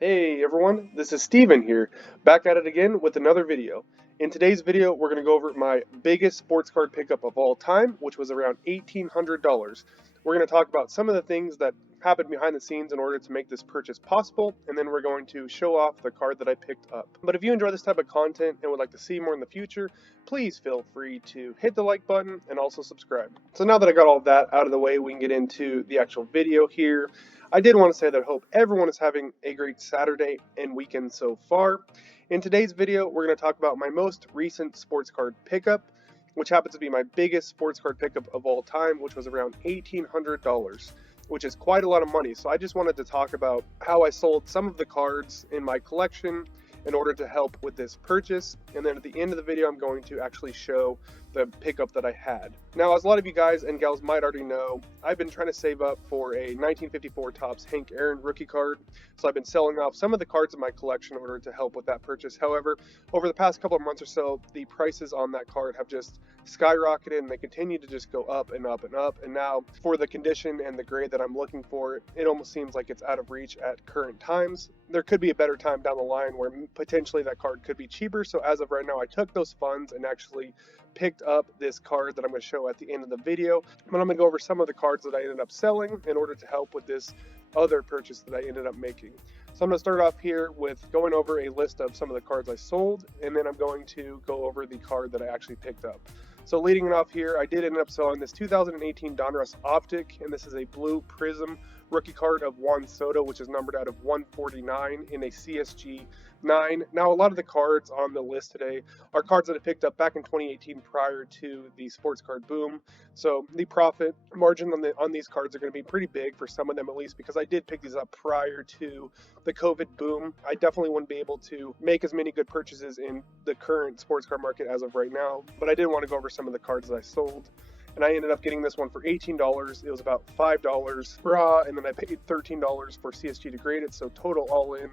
Hey everyone, this is Steven here, back at it again with another video. In today's video, we're going to go over my biggest sports card pickup of all time, which was around $1,800. We're going to talk about some of the things that happened behind the scenes in order to make this purchase possible, and then we're going to show off the card that I picked up. But if you enjoy this type of content and would like to see more in the future, please feel free to hit the like button and also subscribe. So now that I got all of that out of the way, we can get into the actual video here. I did want to say that I hope everyone is having a great Saturday and weekend so far. In today's video, we're going to talk about my most recent sports card pickup, which happens to be my biggest sports card pickup of all time, which was around $1,800, which is quite a lot of money. So I just wanted to talk about how I sold some of the cards in my collection in order to help with this purchase. And then at the end of the video, I'm going to actually show the pickup that I had. Now, as a lot of you guys and gals might already know, I've been trying to save up for a 1954 Topps Hank Aaron rookie card. So I've been selling off some of the cards in my collection in order to help with that purchase. However, over the past couple of months or so, the prices on that card have just skyrocketed and they continue to just go up and up and up. And now for the condition and the grade that I'm looking for, it almost seems like it's out of reach at current times. There could be a better time down the line where potentially that card could be cheaper. So as of right now, I took those funds and actually picked up this card that I'm going to show at the end of the video. But I'm going to go over some of the cards that I ended up selling in order to help with this other purchase that I ended up making. So I'm going to start off here with going over a list of some of the cards I sold, and then I'm going to go over the card that I actually picked up. So leading it off here, I did end up selling this 2018 Donruss Optic, and this is a blue Prism rookie card of Juan Soto, which is numbered out of 149 in a CSG 9. Now, a lot of the cards on the list today are cards that I picked up back in 2018 prior to the sports card boom. So the profit margin on these cards are going to be pretty big for some of them, at least because I did pick these up prior to the COVID boom. I definitely wouldn't be able to make as many good purchases in the current sports card market as of right now, but I did want to go over some of the cards that I sold. And I ended up getting this one for $18. It was about $5 raw, and then I paid $13 for CSG degraded, so total all in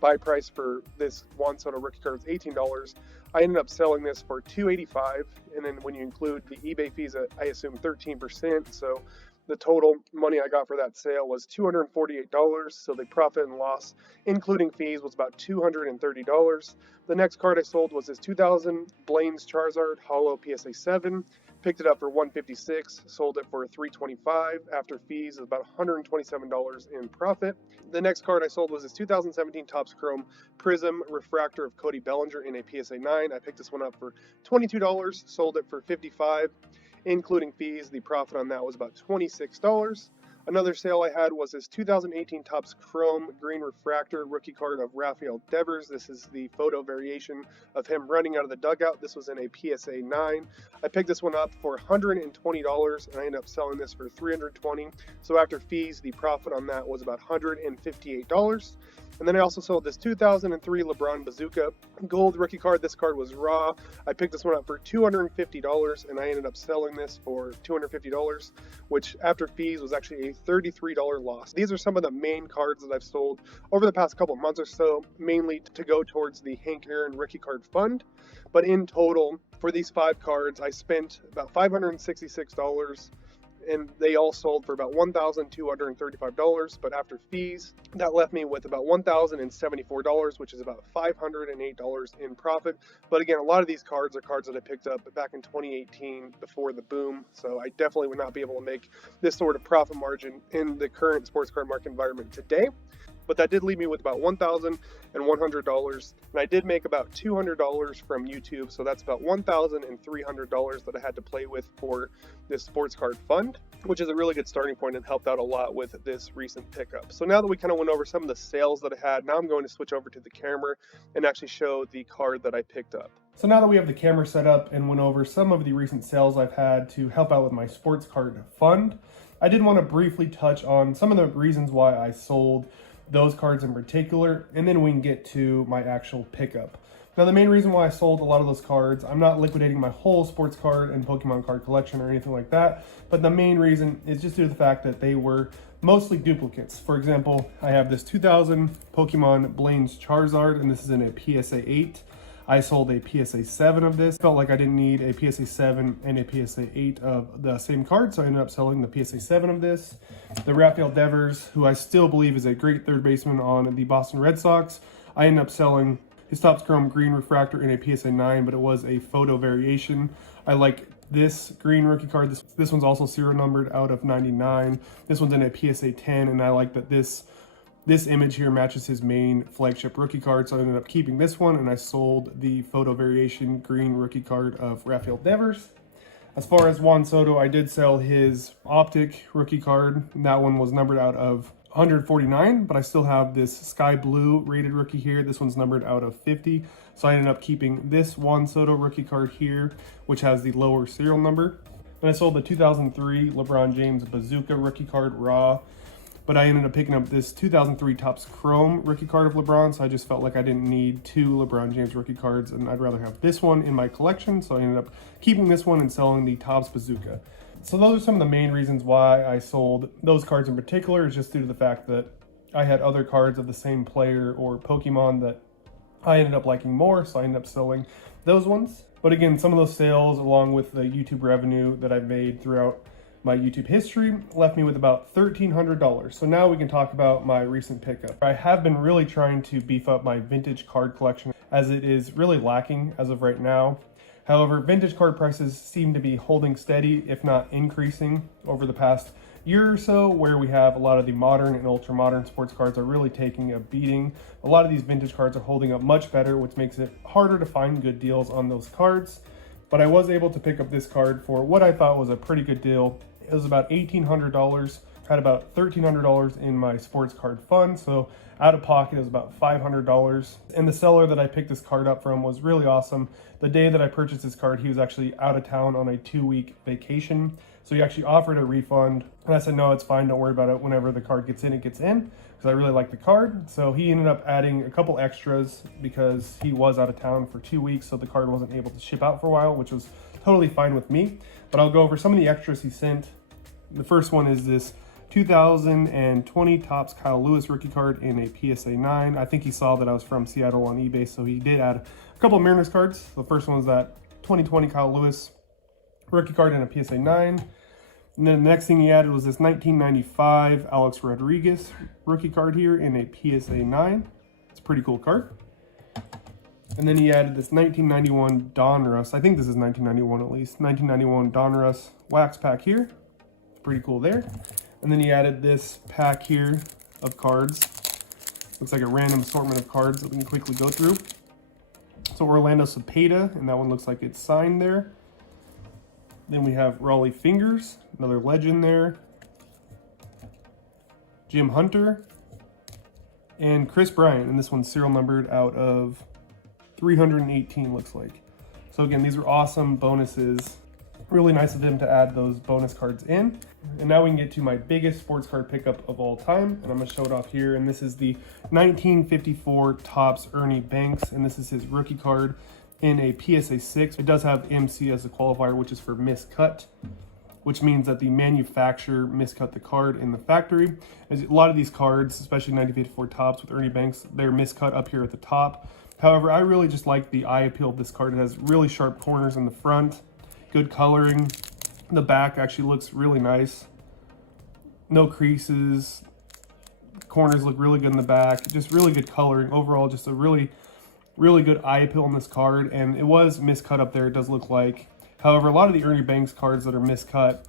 buy price for this Juan Soto rookie card was $18. I ended up selling this for $285, and then when you include the eBay fees, I assume 13%, so the total money I got for that sale was $248, so the profit and loss, including fees, was about $230. The next card I sold was this 2000 Blaine's Charizard Holo PSA 7. Picked it up for $156, sold it for $325 after fees, about $127 in profit. The next card I sold was this 2017 Topps Chrome Prism Refractor of Cody Bellinger in a PSA 9. I picked this one up for $22, sold it for $55. Including fees, the profit on that was about $26. Another sale I had was this 2018 Topps Chrome Green Refractor rookie card of Raphael Devers. This is the photo variation of him running out of the dugout. This was in a PSA 9. I picked this one up for $120, and I ended up selling this for $320. So after fees, the profit on that was about $158. And then I also sold this 2003 Lebron Bazooka gold rookie card. This card was raw. I picked this one up for $250, and I ended up selling this for $250, which after fees was actually a $33 loss. These are some of the main cards that I've sold over the past couple months or so, mainly to go towards the Hank Aaron rookie card fund. But in total, for these 5 cards, I spent about $566, and they all sold for about $1,235, but after fees, that left me with about $1,074, which is about $508 in profit. But again, a lot of these cards are cards that I picked up back in 2018 before the boom, so I definitely would not be able to make this sort of profit margin in the current sports card market environment today. But that did leave me with about $1,100, and I did make about $200 from YouTube, so that's about $1,300 that I had to play with for this sports card fund, which is a really good starting point and helped out a lot with this recent pickup. So now that we kind of went over some of the sales that I had, now I'm going to switch over to the camera and actually show the card that I picked up. So now that we have the camera set up and went over some of the recent sales I've had to help out with my sports card fund, I did want to briefly touch on some of the reasons why I sold those cards in particular, and then we can get to my actual pickup. Now, the main reason why I sold a lot of those cards, I'm not liquidating my whole sports card and Pokemon card collection or anything like that, but the main reason is just due to the fact that they were mostly duplicates. For example, I have this 2000 Pokemon Blaine's Charizard, and this is in a PSA 8. I sold a PSA 7 of this. Felt like I didn't need a PSA 7 and a PSA 8 of the same card, so I ended up selling the PSA 7 of this. The Raphael Devers, who I still believe is a great third baseman on the Boston Red Sox, I ended up selling his Topps Chrome green refractor in a PSA 9, but it was a photo variation. I like this green rookie card. This one's also serial numbered out of 99. This one's in a PSA 10, and I like that this image here matches his main flagship rookie card, so I ended up keeping this one, and I sold the photo variation green rookie card of Raphael Devers. As far as Juan Soto, I did sell his optic rookie card. That one was numbered out of 149, but I still have this sky blue rated rookie here. This one's numbered out of 50, so I ended up keeping this Juan Soto rookie card here, which has the lower serial number. And I sold the 2003 LeBron James Bazooka rookie card raw, but I ended up picking up this 2003 Topps Chrome rookie card of LeBron, so I just felt like I didn't need two LeBron James rookie cards, and I'd rather have this one in my collection, so I ended up keeping this one and selling the Topps Bazooka. So those are some of the main reasons why I sold those cards in particular, is just due to the fact that I had other cards of the same player or Pokemon that I ended up liking more, so I ended up selling those ones. But again, some of those sales, along with the YouTube revenue that I've made throughout my YouTube history, left me with about $1,300. So now we can talk about my recent pickup. I have been really trying to beef up my vintage card collection, as it is really lacking as of right now. However, vintage card prices seem to be holding steady, if not increasing, over the past year or so, where we have a lot of the modern and ultra modern sports cards are really taking a beating. A lot of these vintage cards are holding up much better, which makes it harder to find good deals on those cards. But I was able to pick up this card for what I thought was a pretty good deal. It was about $1,800, had about $1,300 in my sports card fund, so out of pocket it was about $500. And the seller that I picked this card up from was really awesome. The day that I purchased this card, he was actually out of town on a 2-week vacation, so he actually offered a refund, and I said, no, it's fine, don't worry about it. Whenever the card gets in, it gets in, because I really like the card. So he ended up adding a couple extras because he was out of town for 2 weeks, so the card wasn't able to ship out for a while, which was totally fine with me. But I'll go over some of the extras he sent. The first one is this 2020 Topps Kyle Lewis rookie card in a PSA 9. I think he saw that I was from Seattle on eBay, so he did add a couple of Mariners cards. The first one was that 2020 Kyle Lewis rookie card in a PSA 9. And then the next thing he added was this 1995 Alex Rodriguez rookie card here in a PSA 9. It's a pretty cool card. And then he added this 1991 Donruss. I think this is 1991 at least. 1991 Donruss wax pack here. Pretty cool there. And then he added this pack here of cards. Looks like a random assortment of cards that we can quickly go through. So Orlando Cepeda, and that one looks like it's signed there. Then we have Raleigh Fingers, another legend there. Jim Hunter. And Chris Bryant, and this one's serial numbered out of 318, looks like. So again, these are awesome bonuses. Really nice of him to add those bonus cards in. And now we can get to my biggest sports card pickup of all time, and I'm gonna show it off here. And this is the 1954 Topps Ernie Banks, and this is his rookie card in a PSA 6. It does have MC as a qualifier, which is for miscut, which means that the manufacturer miscut the card in the factory. As a lot of these cards, especially 1954 Topps with Ernie Banks, they're miscut up here at the top. However, I really just like the eye appeal of this card. It has really sharp corners in the front, good coloring. The back actually looks really nice. No creases. Corners look really good in the back. Just really good coloring. Overall, just a really good eye appeal on this card. And it was miscut up there, it does look like. However, a lot of the Ernie Banks cards that are miscut,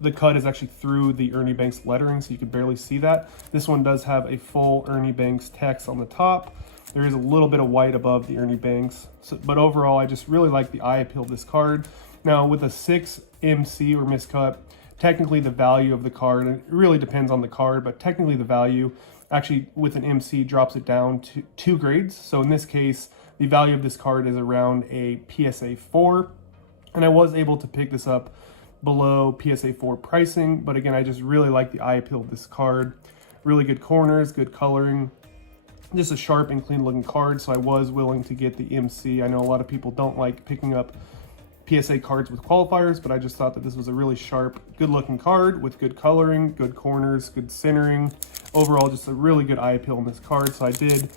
the cut is actually through the Ernie Banks lettering, so you can barely see that. This one does have a full Ernie Banks text on the top. There is a little bit of white above the Ernie Banks, but overall, I just really like the eye appeal of this card. Now, with a 6 MC or miscut, technically the value of the card, and it really depends on the card, but technically the value actually with an MC drops it down to 2 grades. So in this case, the value of this card is around a PSA 4, and I was able to pick this up below PSA 4 pricing, but again, I just really like the eye appeal of this card. Really good corners, good coloring. Just a sharp and clean looking card, so I was willing to get the MC. I know a lot of people don't like picking up PSA cards with qualifiers, but I just thought that this was a really sharp, good looking card with good coloring, good corners, good centering. Overall, just a really good eye appeal on this card, so I did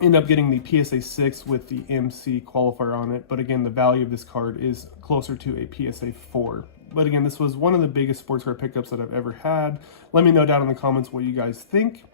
End up getting the PSA 6 with the MC qualifier on it, but again, the value of this card is closer to a PSA 4. But again, this was one of the biggest sports card pickups that I've ever had. Let me know down in the comments what you guys think.